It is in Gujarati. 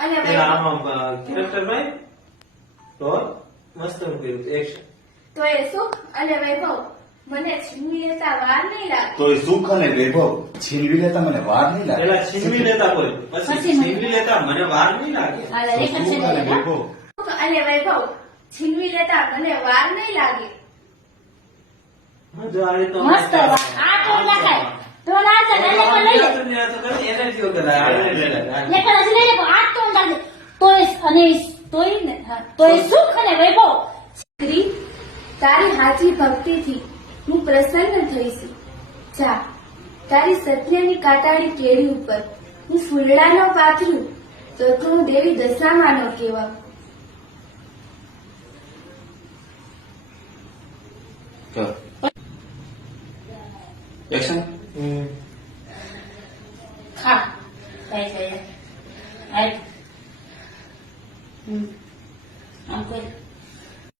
અને પેલા વૈભવ આમાં કેરેક્ટર ભાઈ તો મસ્ત કર્યું એક્શન તો એ સુખ અને વૈભવ મને છીનવી લેતા વાર નહીં લાગે. તો એ સુખ અને વૈભવ છીનવી લેતા મને વાર નહીં લાગે. પેલા છીનવી લેતા કોઈ પછી પછી મને- છીનવી લેતા મને વાર નહીં લાગે. હાલે, તો એક જ સુખ છે અને ને, હા? વૈભવ સુખ અને વૈભવ છીનવી લેતા મને વાર નહીં લાગે. જો આ રીતે મસ્ત વાત. આ તો લખાય. તો ના ચાલે, એટલે પણ લઈ લે. એનર્જી વગર આ એટલે પણ હજી લઈ લે, પણ આ તો લાગે. તોય અને તોય ને, હા, તોય સુખ અને વૈભવ. સ્ત્રી, તારી હાચી ભક્તિથી હું પ્રસન્ન થઈશ. જા, તારી સત્યની કાટાળી કેળી ઉપર હું ફૂલડાનો પાથરું તો તું દેવી દશામાં નો કહેવા. ચલો એક્શન. ખા. કઈ કઈ. આમ કોઈ